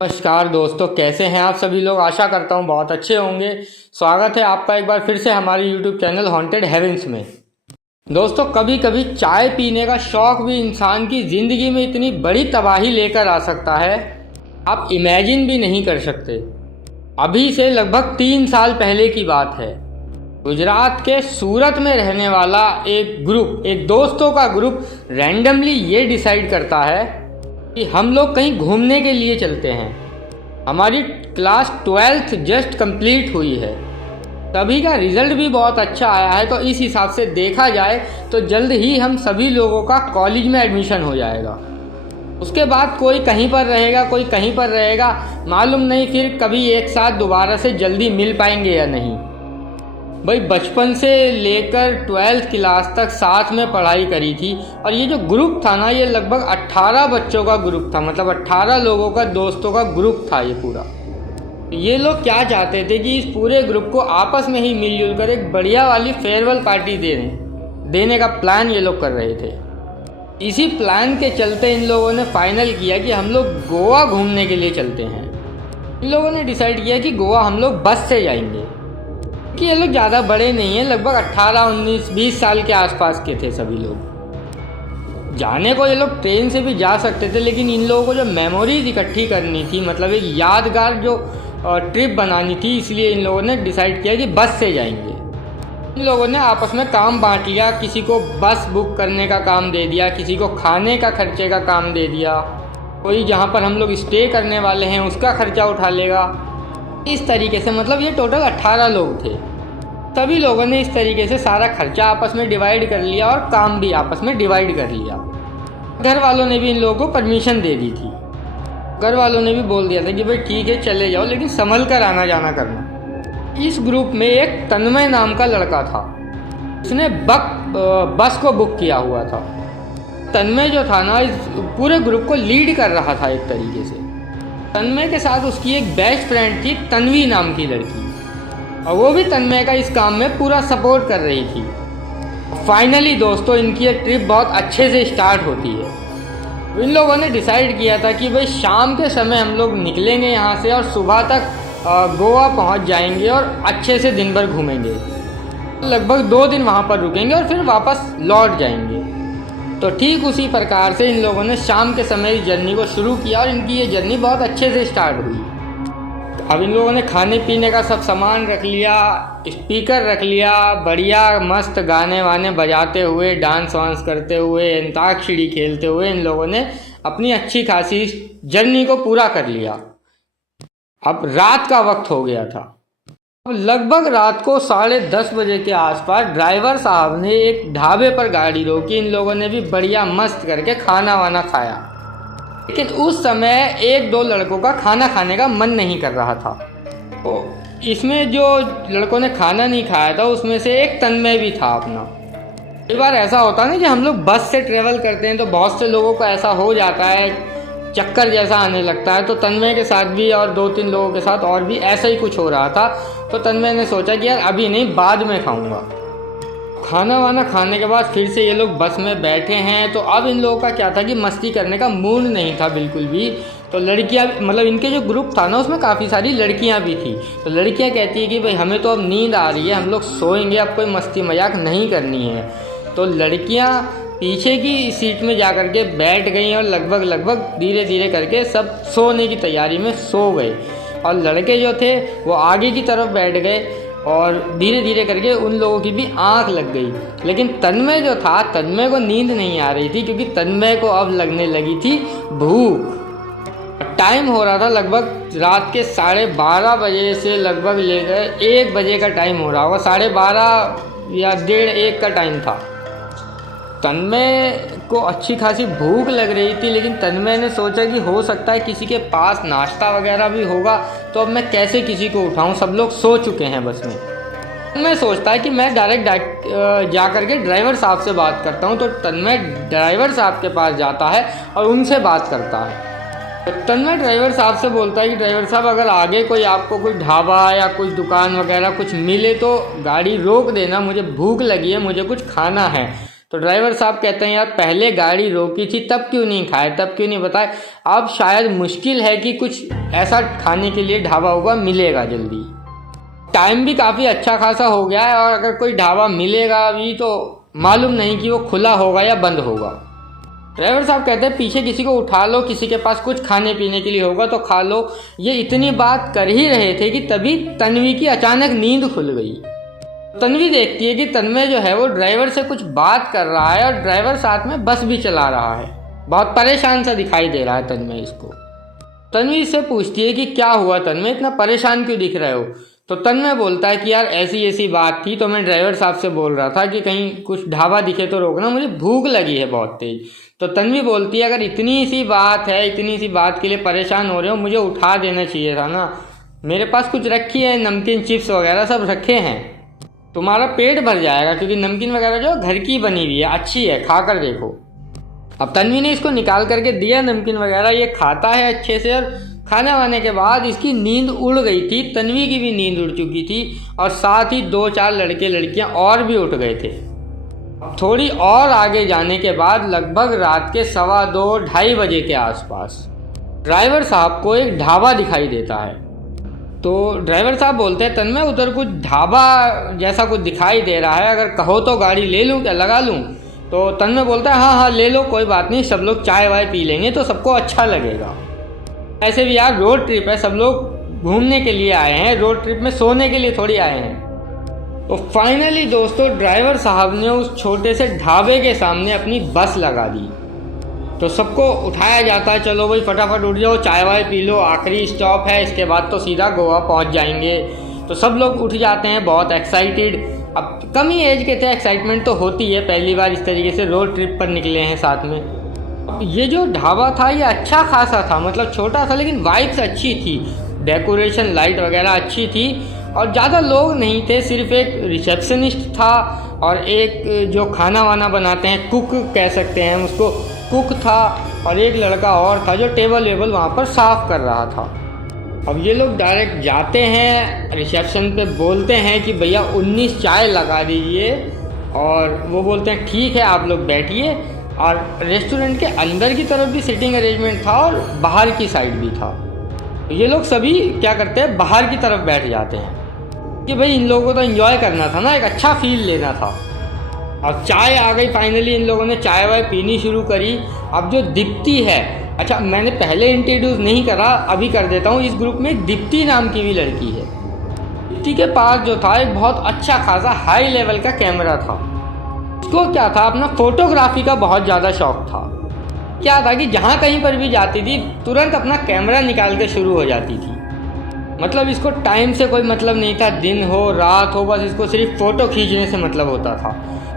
नमस्कार दोस्तों, कैसे हैं आप सभी लोग। आशा करता हूं बहुत अच्छे होंगे। स्वागत है आपका एक बार फिर से हमारे YouTube चैनल हॉन्टेड हेवेंस में। दोस्तों, कभी कभी चाय पीने का शौक़ भी इंसान की ज़िंदगी में इतनी बड़ी तबाही लेकर आ सकता है, आप इमेजिन भी नहीं कर सकते। अभी से लगभग 3 साल पहले की बात है। गुजरात के सूरत में रहने वाला एक दोस्तों का ग्रुप रैंडमली ये डिसाइड करता है कि हम लोग कहीं घूमने के लिए चलते हैं। हमारी क्लास 12th जस्ट कंप्लीट हुई है, सभी का रिज़ल्ट भी बहुत अच्छा आया है, तो इस हिसाब से देखा जाए तो जल्द ही हम सभी लोगों का कॉलेज में एडमिशन हो जाएगा। उसके बाद कोई कहीं पर रहेगा, कोई कहीं पर रहेगा, मालूम नहीं फिर कभी एक साथ दोबारा से जल्दी मिल पाएंगे या नहीं। भाई, बचपन से लेकर 12th क्लास तक साथ में पढ़ाई करी थी, और ये जो ग्रुप था ना, ये लगभग 18 बच्चों का ग्रुप था। मतलब 18 लोगों का, दोस्तों का ग्रुप था ये पूरा। ये लोग क्या चाहते थे कि इस पूरे ग्रुप को आपस में ही मिलजुल कर एक बढ़िया वाली फेयरवेल पार्टी देने का प्लान ये लोग कर रहे थे। इसी प्लान के चलते इन लोगों ने फाइनल किया कि हम लोग गोवा घूमने के लिए चलते हैं। इन लोगों ने डिसाइड किया कि गोवा हम लोग बस से जाएंगे, कि ये लोग ज़्यादा बड़े नहीं हैं, लगभग 18, 19, 20 साल के आसपास के थे सभी लोग। जाने को ये लोग ट्रेन से भी जा सकते थे, लेकिन इन लोगों को जो मेमोरीज इकट्ठी करनी थी, मतलब एक यादगार जो ट्रिप बनानी थी, इसलिए इन लोगों ने डिसाइड किया कि बस से जाएंगे। इन लोगों ने आपस में काम बांट लिया, किसी को बस बुक करने का काम दे दिया, किसी को खाने का खर्चे का काम दे दिया, कोई जहाँ पर हम लोग स्टे करने वाले हैं उसका खर्चा उठा लेगा। इस तरीके से, मतलब ये टोटल 18 लोग थे। सभी लोगों ने इस तरीके से सारा खर्चा आपस में डिवाइड कर लिया और काम भी आपस में डिवाइड कर लिया। घर वालों ने भी इन लोगों को परमिशन दे दी थी। घर वालों ने भी बोल दिया था कि भाई ठीक है, चले जाओ, लेकिन संभल कर आना जाना करना। इस ग्रुप में एक तन्मय नाम का लड़का था, उसने बस को बुक किया हुआ था। तन्मय जो था ना, इस पूरे ग्रुप को लीड कर रहा था एक तरीके से। तन्मय के साथ उसकी एक बेस्ट फ्रेंड थी, तन्वी नाम की लड़की, और वो भी तन्मय का इस काम में पूरा सपोर्ट कर रही थी। फाइनली दोस्तों, इनकी ये ट्रिप बहुत अच्छे से स्टार्ट होती है। इन लोगों ने डिसाइड किया था कि भाई शाम के समय हम लोग निकलेंगे यहाँ से और सुबह तक गोवा पहुँच जाएंगे और अच्छे से दिन भर घूमेंगे। लगभग 2 दिन वहाँ पर रुकेंगे और फिर वापस लौट जाएंगे। तो ठीक उसी प्रकार से इन लोगों ने शाम के समय इस जर्नी को शुरू किया, और इनकी ये जर्नी बहुत अच्छे से स्टार्ट हुई। अब इन लोगों ने खाने पीने का सब सामान रख लिया, स्पीकर रख लिया, बढ़िया मस्त गाने वाने बजाते हुए, डांस वांस करते हुए, अंताक्षरी खेलते हुए इन लोगों ने अपनी अच्छी खासी जर्नी को पूरा कर लिया। अब रात का वक्त हो गया था। अब लगभग रात को 10:30 बजे के आसपास ड्राइवर साहब ने एक ढाबे पर गाड़ी रोकी। इन लोगों ने भी बढ़िया मस्त करके खाना वाना खाया, लेकिन उस समय 1-2 लड़कों का खाना खाने का मन नहीं कर रहा था। तो इसमें जो लड़कों ने खाना नहीं खाया था, उसमें से एक तन्मय भी था अपना। कई बार ऐसा होता है ना कि हम लोग बस से ट्रेवल करते हैं तो बहुत से लोगों को ऐसा हो जाता है, चक्कर जैसा आने लगता है। तो तन्मय के साथ भी और 2-3 लोगों के साथ और भी ऐसा ही कुछ हो रहा था। तो तन्मय ने सोचा कि यार अभी नहीं, बाद में खाऊंगा। खाना वाना खाने के बाद फिर से ये लोग बस में बैठे हैं। तो अब इन लोगों का क्या था कि मस्ती करने का मूड नहीं था बिल्कुल भी। तो लड़कियां, मतलब इनके जो ग्रुप था ना, उसमें काफ़ी सारी लड़कियां भी थी। तो लड़कियां कहती है कि भाई हमें तो अब नींद आ रही है, हम लोग सोएंगे, अब कोई मस्ती मजाक नहीं करनी है। तो लड़कियां पीछे की सीट में जा कर के बैठ गई और लगभग धीरे धीरे करके सब सोने की तैयारी में सो गए। और लड़के जो थे वो आगे की तरफ बैठ गए, और धीरे धीरे करके उन लोगों की भी आंख लग गई। लेकिन तन्मय जो था, तन्मय को नींद नहीं आ रही थी, क्योंकि तन्मय को अब लगने लगी थी भूख। टाइम हो रहा था लगभग रात के 12:30 बजे से लगभग लेकर 1 बजे का टाइम हो रहा होगा। 12:30 या 1:30 का टाइम था। तन्मय को अच्छी खासी भूख लग रही थी, लेकिन तन्मय ने सोचा कि हो सकता है किसी के पास नाश्ता वगैरह भी होगा, तो अब मैं कैसे किसी को उठाऊं, सब लोग सो चुके हैं बस में। तन्मय सोचता है कि मैं डायरेक्ट जा करके ड्राइवर साहब से बात करता हूं। तो तन्मय ड्राइवर साहब के पास जाता है और उनसे बात करता है। तो तन्मय ड्राइवर साहब से बोलता है कि ड्राइवर साहब, अगर आगे कोई आपको कोई ढाबा या कुछ दुकान वगैरह कुछ मिले तो गाड़ी रोक देना, मुझे भूख लगी है, मुझे कुछ खाना है। तो ड्राइवर साहब कहते हैं यार पहले गाड़ी रोकी थी तब क्यों नहीं खाए, तब क्यों नहीं बताए। अब शायद मुश्किल है कि कुछ ऐसा खाने के लिए ढाबा होगा मिलेगा जल्दी। टाइम भी काफ़ी अच्छा खासा हो गया है और अगर कोई ढाबा मिलेगा अभी तो मालूम नहीं कि वो खुला होगा या बंद होगा। ड्राइवर साहब कहते हैं पीछे किसी को उठा लो, किसी के पास कुछ खाने पीने के लिए होगा तो खा लो। ये इतनी बात कर ही रहे थे कि तभी तन्वी की अचानक नींद खुल गई। तन्वी देखती है कि तन्मय जो है वो ड्राइवर से कुछ बात कर रहा है और ड्राइवर साथ में बस भी चला रहा है। बहुत परेशान सा दिखाई दे रहा है तन्मय इसको। तन्वी इससे पूछती है कि क्या हुआ तन्मय, इतना परेशान क्यों दिख रहे हो। तो तन्मय बोलता है कि यार ऐसी ऐसी बात थी तो मैं ड्राइवर साहब से बोल रहा था कि कहीं कुछ ढाबा दिखे तो रोकना, मुझे भूख लगी है बहुत तेज। तो तन्वी बोलती है अगर इतनी सी बात है, इतनी सी बात के लिए परेशान हो रहे हो, मुझे उठा देना चाहिए था ना। मेरे पास कुछ रखी है, नमकीन चिप्स वगैरह सब रखे हैं, तुम्हारा पेट भर जाएगा क्योंकि नमकीन वगैरह जो घर की बनी हुई है, अच्छी है, खा कर देखो। अब तन्वी ने इसको निकाल करके दिया नमकीन वगैरह, ये खाता है अच्छे से और खाने वाने के बाद इसकी नींद उड़ गई थी। तन्वी की भी नींद उड़ चुकी थी और साथ ही 2-4 लड़के लड़कियां और भी उठ गए थे। थोड़ी और आगे जाने के बाद लगभग रात के 2:15-2:30 बजे के आसपास ड्राइवर साहब को एक ढाबा दिखाई देता है। तो ड्राइवर साहब बोलते हैं तन्मय उधर कुछ ढाबा जैसा कुछ दिखाई दे रहा है, अगर कहो तो गाड़ी ले लूँ क्या, लगा लूँ। तो तन्मय बोलता है हाँ ले लो, कोई बात नहीं, सब लोग चाय वाय पी लेंगे तो सबको अच्छा लगेगा। ऐसे भी यार रोड ट्रिप है, सब लोग घूमने के लिए आए हैं, रोड ट्रिप में सोने के लिए थोड़ी आए हैं। तो फाइनली दोस्तों ड्राइवर साहब ने उस छोटे से ढाबे के सामने अपनी बस लगा दी। तो सबको उठाया जाता है, चलो भाई फटाफट उठ जाओ, चाय वाय पी लो, आखिरी स्टॉप है, इसके बाद तो सीधा गोवा पहुंच जाएंगे। तो सब लोग उठ जाते हैं बहुत एक्साइटेड। अब कम ही एज के थे, एक्साइटमेंट तो होती है, पहली बार इस तरीके से रोड ट्रिप पर निकले हैं साथ में। ये जो ढाबा था ये अच्छा खासा था, मतलब छोटा था लेकिन वाइब्स अच्छी थी, डेकोरेशन लाइट वगैरह अच्छी थी और ज़्यादा लोग नहीं थे, सिर्फ एक रिसेप्शनिस्ट था और एक जो खाना वाना बनाते हैं, कुक कह सकते हैं उसको, कुक था और एक लड़का और था जो टेबल वेबल वहाँ पर साफ़ कर रहा था। अब ये लोग डायरेक्ट जाते हैं रिसेप्शन पे, बोलते हैं कि भैया 19 चाय लगा दीजिए और वो बोलते हैं ठीक है आप लोग बैठिए। और रेस्टोरेंट के अंदर की तरफ भी सीटिंग अरेंजमेंट था और बाहर की साइड भी था। ये लोग सभी क्या करते हैं बाहर की तरफ बैठ जाते हैं कि भाई इन लोगों को तो एंजॉय करना था ना, एक अच्छा फील लेना था। और चाय आ गई फाइनली, इन लोगों ने चाय वाय पीनी शुरू करी। अब जो दीप्ति है, अच्छा मैंने पहले इंट्रोड्यूस नहीं करा, अभी कर देता हूँ, इस ग्रुप में दीप्ति नाम की भी लड़की है। दीप्ति के पास जो था एक बहुत अच्छा खासा हाई लेवल का कैमरा था। उसको क्या था, अपना फोटोग्राफी का बहुत ज़्यादा शौक था। क्या था कि जहाँ कहीं पर भी जाती थी तुरंत अपना कैमरा निकाल के शुरू हो जाती थी। मतलब इसको टाइम से कोई मतलब नहीं था, दिन हो रात हो, बस इसको सिर्फ फ़ोटो खींचने से मतलब होता था।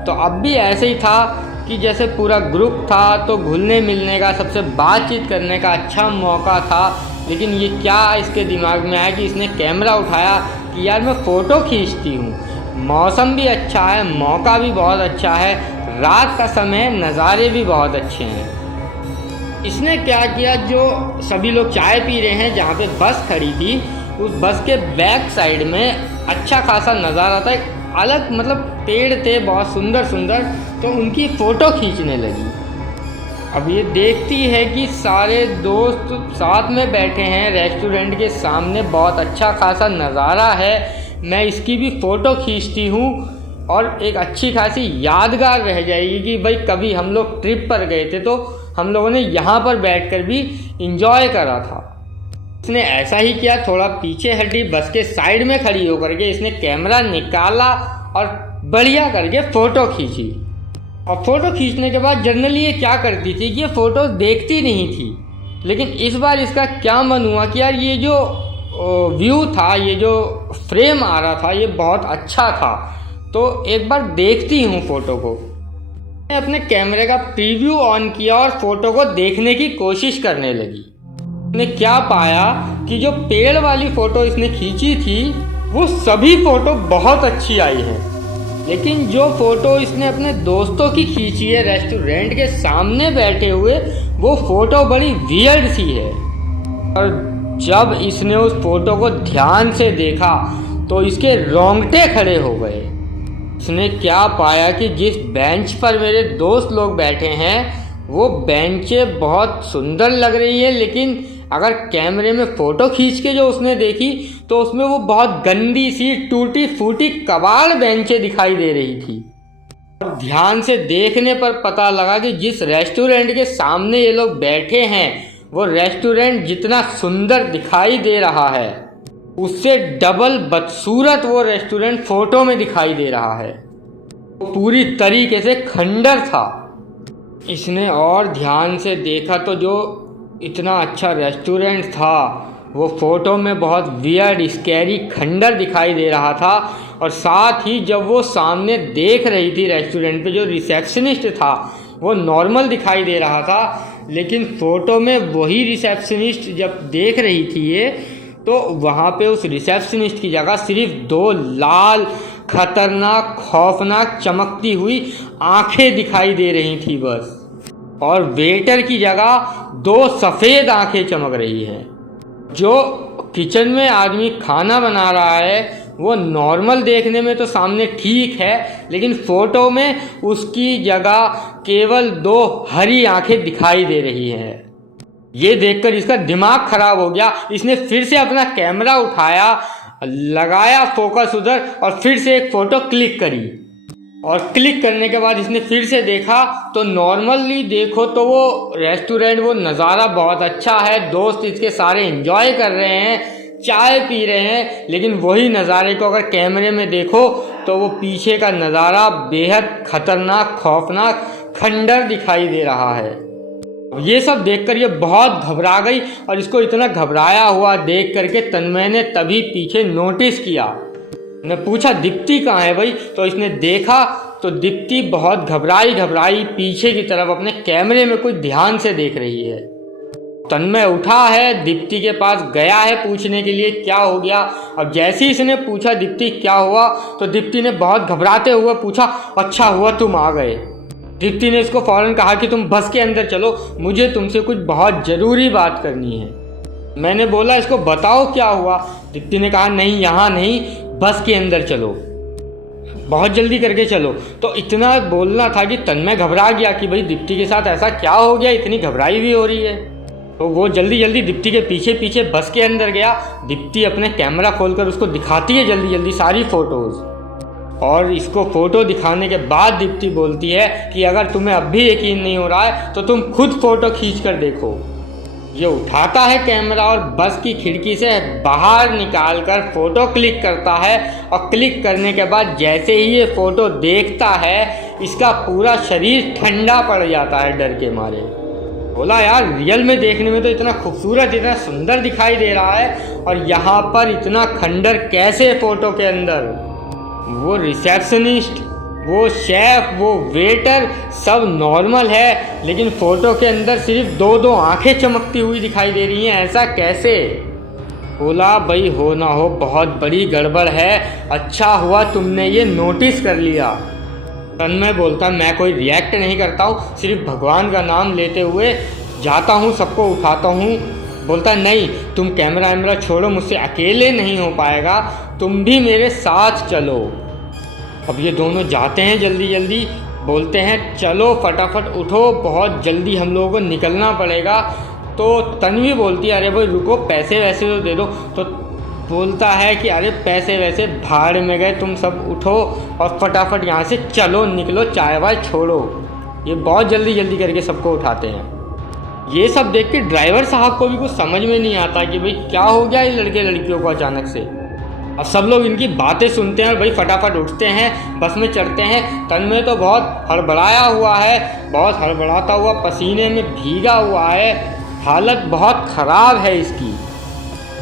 तो अब भी ऐसे ही था कि जैसे पूरा ग्रुप था तो घुलने मिलने का, सबसे बातचीत करने का अच्छा मौका था। लेकिन ये क्या इसके दिमाग में आया कि इसने कैमरा उठाया कि यार मैं फ़ोटो खींचती हूँ, मौसम भी अच्छा है, मौका भी बहुत अच्छा है, रात का समय, नज़ारे भी बहुत अच्छे हैं। इसने क्या किया, जो सभी लोग चाय पी रहे हैं जहाँ पे बस खड़ी थी, उस बस के बैक साइड में अच्छा खासा नज़ारा था, एक अलग मतलब पेड़ थे बहुत सुंदर सुंदर, तो उनकी फ़ोटो खींचने लगी। अब ये देखती है कि सारे दोस्त साथ में बैठे हैं रेस्टोरेंट के सामने, बहुत अच्छा खासा नज़ारा है, मैं इसकी भी फ़ोटो खींचती हूँ और एक अच्छी खासी यादगार रह जाएगी कि भाई कभी हम लोग ट्रिप पर गए थे तो हम लोगों ने यहाँ पर बैठकर भी इंजॉय करा था। इसने ऐसा ही किया, थोड़ा पीछे हटी, बस के साइड में खड़ी होकर के इसने कैमरा निकाला और बढ़िया करके फ़ोटो खींची। और फ़ोटो खींचने के बाद जनरली ये क्या करती थी कि ये फ़ोटो देखती नहीं थी, लेकिन इस बार इसका क्या मन हुआ कि यार ये जो व्यू था, ये जो फ्रेम आ रहा था, ये बहुत अच्छा था, तो एक बार देखती हूँ फ़ोटो को। मैंने अपने कैमरे का प्रीव्यू ऑन किया और फ़ोटो को देखने की कोशिश करने लगी। ने क्या पाया कि जो पेड़ वाली फ़ोटो इसने खींची थी वो सभी फ़ोटो बहुत अच्छी आई हैं, लेकिन जो फ़ोटो इसने अपने दोस्तों की खींची है रेस्टोरेंट के सामने बैठे हुए, वो फ़ोटो बड़ी वियर्ड सी है। और जब इसने उस फ़ोटो को ध्यान से देखा तो इसके रोंगटे खड़े हो गए। उसने क्या पाया कि जिस बेंच पर मेरे दोस्त लोग बैठे हैं वो बेंचें बहुत सुंदर लग रही है, लेकिन अगर कैमरे में फ़ोटो खींच के जो उसने देखी तो उसमें वो बहुत गंदी सी टूटी फूटी कबाड़ बेंचें दिखाई दे रही थी। और ध्यान से देखने पर पता लगा कि जिस रेस्टोरेंट के सामने ये लोग बैठे हैं वो रेस्टोरेंट जितना सुंदर दिखाई दे रहा है उससे डबल बदसूरत वो रेस्टोरेंट फ़ोटो में दिखाई दे रहा है। वो पूरी तरीके से खंडर था। इसने और ध्यान से देखा तो जो इतना अच्छा रेस्टोरेंट था वो फ़ोटो में बहुत वियर्ड स्कैरी खंडर दिखाई दे रहा था। और साथ ही जब वो सामने देख रही थी रेस्टोरेंट पे जो रिसेप्शनिस्ट था वो नॉर्मल दिखाई दे रहा था, लेकिन फ़ोटो में वही रिसेप्शनिस्ट जब देख रही थी ये तो वहाँ पे उस रिसेप्शनिस्ट की जगह सिर्फ 2 लाल खतरनाक खौफनाक चमकती हुई आंखें दिखाई दे रही थी बस। और वेटर की जगह 2 सफ़ेद आंखें चमक रही हैं। जो किचन में आदमी खाना बना रहा है वो नॉर्मल देखने में तो सामने ठीक है, लेकिन फ़ोटो में उसकी जगह केवल 2 हरी आंखें दिखाई दे रही हैं। ये देखकर इसका दिमाग खराब हो गया। इसने फिर से अपना कैमरा उठाया, लगाया फोकस उधर और फिर से एक फ़ोटो क्लिक करी। और क्लिक करने के बाद इसने फिर से देखा तो नॉर्मली देखो तो वो रेस्टोरेंट वो नज़ारा बहुत अच्छा है, दोस्त इसके सारे एंजॉय कर रहे हैं, चाय पी रहे हैं, लेकिन वही नज़ारे को अगर कैमरे में देखो तो वो पीछे का नज़ारा बेहद खतरनाक खौफनाक खंडर दिखाई दे रहा है। ये सब देखकर ये बहुत घबरा गई और इसको इतना घबराया हुआ देख करके तन्मय ने तभी पीछे नोटिस किया। ने पूछा दीप्ति कहाँ है भाई? तो इसने देखा तो दीप्ति बहुत घबराई पीछे की तरफ अपने कैमरे में कोई ध्यान से देख रही है। तन्मय उठा है, दीप्ति के पास गया है पूछने के लिए क्या हो गया। और जैसे ही इसने पूछा दीप्ति क्या हुआ तो दीप्ति ने बहुत घबराते हुए पूछा अच्छा हुआ तुम आ गए। दीप्ति ने इसको फौरन कहा कि तुम बस के अंदर चलो, मुझे तुमसे कुछ बहुत ज़रूरी बात करनी है। मैंने बोला इसको बताओ क्या हुआ। दीप्ति ने कहा नहीं यहाँ नहीं, बस के अंदर चलो, बहुत जल्दी करके चलो। तो इतना बोलना था कि तन्मय घबरा गया कि भाई दीप्ति के साथ ऐसा क्या हो गया, इतनी घबराई भी हो रही है। तो वो जल्दी जल्दी दीप्ति के पीछे पीछे बस के अंदर गया। दीप्ति अपने कैमरा खोलकर उसको दिखाती है जल्दी जल्दी सारी फ़ोटोज़। और इसको फ़ोटो दिखाने के बाद दीप्ति बोलती है कि अगर तुम्हें अब भी यकीन नहीं हो रहा है तो तुम खुद फ़ोटो खींच कर देखो। ये उठाता है कैमरा और बस की खिड़की से बाहर निकालकर फ़ोटो क्लिक करता है। और क्लिक करने के बाद जैसे ही ये फ़ोटो देखता है इसका पूरा शरीर ठंडा पड़ जाता है डर के मारे। बोला यार रियल में देखने में तो इतना खूबसूरत इतना सुंदर दिखाई दे रहा है और यहाँ पर इतना खंडर कैसे फ़ोटो के अंदर। वो रिसेप्शनिस्ट, वो शेफ़, वो वेटर सब नॉर्मल है, लेकिन फ़ोटो के अंदर सिर्फ 2 आंखें चमकती हुई दिखाई दे रही हैं, ऐसा कैसे? बोला भाई हो ना हो बहुत बड़ी गड़बड़ है, अच्छा हुआ तुमने ये नोटिस कर लिया। तन्मय बोलता मैं कोई रिएक्ट नहीं करता हूँ, सिर्फ भगवान का नाम लेते हुए जाता हूँ, सबको उठाता हूँ। बोलता नहीं तुम कैमरा वैमरा छोड़ो, मुझसे अकेले नहीं हो पाएगा, तुम भी मेरे साथ चलो। अब ये दोनों जाते हैं जल्दी जल्दी, बोलते हैं चलो फटाफट उठो, बहुत जल्दी हम लोगों को निकलना पड़ेगा। तो तन्वी बोलती है अरे भाई रुको पैसे वैसे तो दे दो। तो बोलता है कि अरे पैसे वैसे भाड़ में गए, तुम सब उठो और फटाफट यहाँ से चलो निकलो, चाय वाय छोड़ो। ये बहुत जल्दी जल्दी करके सबको उठाते हैं। ये सब देख के ड्राइवर साहब को भी कुछ समझ में नहीं आता कि भाई क्या हो गया ये लड़के लड़कियों को अचानक से। अब सब लोग इनकी बातें सुनते हैं और भाई फटाफट उठते हैं, बस में चढ़ते हैं। तन्मय तो बहुत हड़बड़ाया हुआ है, बहुत हड़बड़ाता हुआ पसीने में भीगा हुआ है, हालत बहुत ख़राब है इसकी,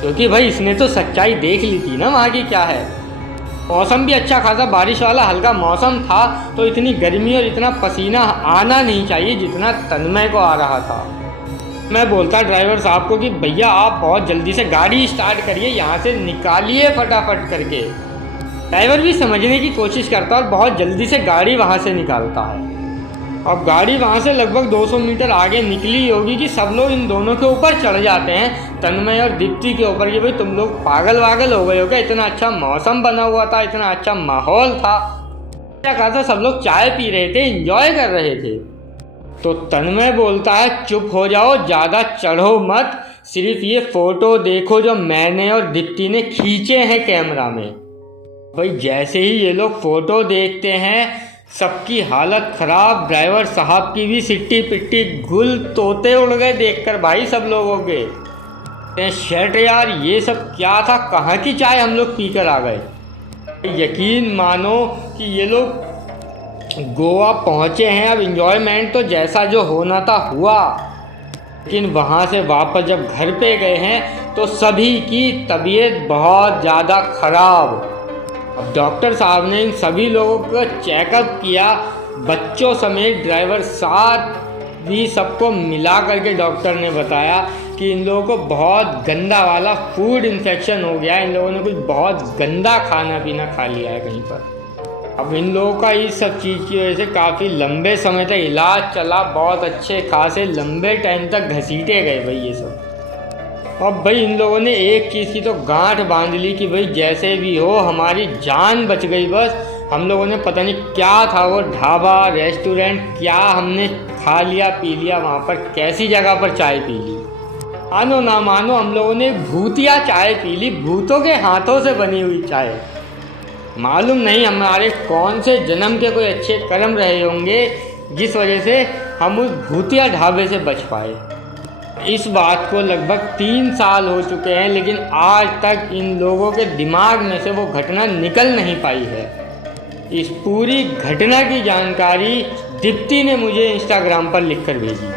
क्योंकि भाई इसने तो सच्चाई देख ली थी ना वहाँ की क्या है। मौसम भी अच्छा खासा बारिश वाला हल्का मौसम था, तो इतनी गर्मी और इतना पसीना आना नहीं चाहिए जितना तन्मय को आ रहा था। मैं बोलता ड्राइवर साहब को कि भैया आप बहुत जल्दी से गाड़ी स्टार्ट करिए, यहाँ से निकालिए फटाफट करके। ड्राइवर भी समझने की कोशिश करता और बहुत जल्दी से गाड़ी वहाँ से निकालता है। अब गाड़ी वहाँ से लगभग 200 मीटर आगे निकली होगी कि सब लोग इन दोनों के ऊपर चढ़ जाते हैं, तन्मय और दीप्ति के ऊपर, कि भाई तुम लोग पागल वागल हो गए हो क्या, इतना अच्छा मौसम बना हुआ था, इतना अच्छा माहौल था। कहा था, सब लोग चाय पी रहे थे, एंजॉय कर रहे थे। तो तन्मय बोलता है चुप हो जाओ, ज़्यादा चढ़ो मत, सिर्फ ये फोटो देखो जो मैंने और दीप्ति ने खींचे हैं कैमरा में। भाई जैसे ही ये लोग फोटो देखते हैं सबकी हालत खराब, ड्राइवर साहब की भी सिट्टी पिट्टी, गुल तोते उड़ गए देखकर भाई सब लोगों के। शर्ट यार ये सब क्या था, कहाँ की चाय हम लोग पीकर आ गए। यकीन मानो कि ये लोग गोवा पहुँचे हैं, अब एंजॉयमेंट तो जैसा जो होना था हुआ, लेकिन वहाँ से वापस जब घर पे गए हैं तो सभी की तबीयत बहुत ज़्यादा ख़राब। अब डॉक्टर साहब ने इन सभी लोगों का चेकअप किया, बच्चों समेत ड्राइवर साथ भी सबको मिला करके डॉक्टर ने बताया कि इन लोगों को बहुत गंदा वाला फूड इन्फेक्शन हो गया है, इन लोगों ने कुछ बहुत गंदा खाना पीना खा लिया है कहीं पर। अब इन लोगों का इस सब चीज़ की वजह से काफ़ी लंबे समय तक इलाज चला, बहुत अच्छे खासे लंबे टाइम तक घसीटे गए भाई ये सब। अब भाई इन लोगों ने एक चीज़ की तो गांठ बांध ली कि भाई जैसे भी हो हमारी जान बच गई बस। हम लोगों ने पता नहीं क्या था वो ढाबा रेस्टोरेंट, क्या हमने खा लिया पी लिया वहाँ पर, कैसी जगह पर चाय पी ली। मानो ना मानो हम लोगों ने भूतिया चाय पी ली, भूतों के हाथों से बनी हुई चाय। मालूम नहीं हमारे कौन से जन्म के कोई अच्छे कर्म रहे होंगे जिस वजह से हम उस भूतिया ढाबे से बच पाए। इस बात को लगभग 3 साल हो चुके हैं, लेकिन आज तक इन लोगों के दिमाग में से वो घटना निकल नहीं पाई है। इस पूरी घटना की जानकारी दीप्ति ने मुझे इंस्टाग्राम पर लिखकर भेजी।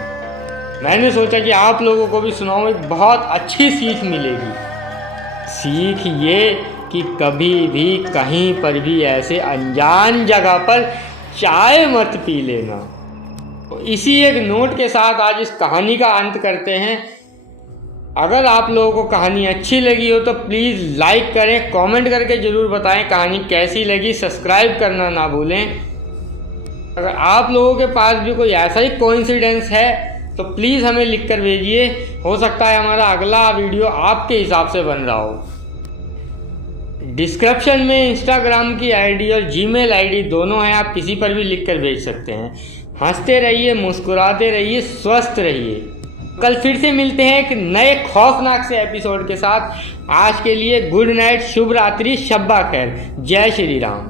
मैंने सोचा कि आप लोगों को भी सुनाऊं, एक बहुत अच्छी सीख मिलेगी। सीख ये कि कभी भी कहीं पर भी ऐसे अनजान जगह पर चाय मत पी लेना। तो इसी एक नोट के साथ आज इस कहानी का अंत करते हैं। अगर आप लोगों को कहानी अच्छी लगी हो तो प्लीज़ लाइक करें, कमेंट करके ज़रूर बताएं कहानी कैसी लगी, सब्सक्राइब करना ना भूलें। अगर आप लोगों के पास भी कोई ऐसा ही कोइंसिडेंस है तो प्लीज़ हमें लिख कर भेजिए, हो सकता है हमारा अगला वीडियो आपके हिसाब से बन रहा हो। डिस्क्रिप्शन में इंस्टाग्राम की आईडी और जीमेल आईडी दोनों हैं, आप किसी पर भी लिख कर भेज सकते हैं। हंसते रहिए, मुस्कुराते रहिए, स्वस्थ रहिए। कल फिर से मिलते हैं एक नए खौफनाक से एपिसोड के साथ। आज के लिए गुड नाइट, शुभ रात्रि, शब्बा खैर, जय श्री राम।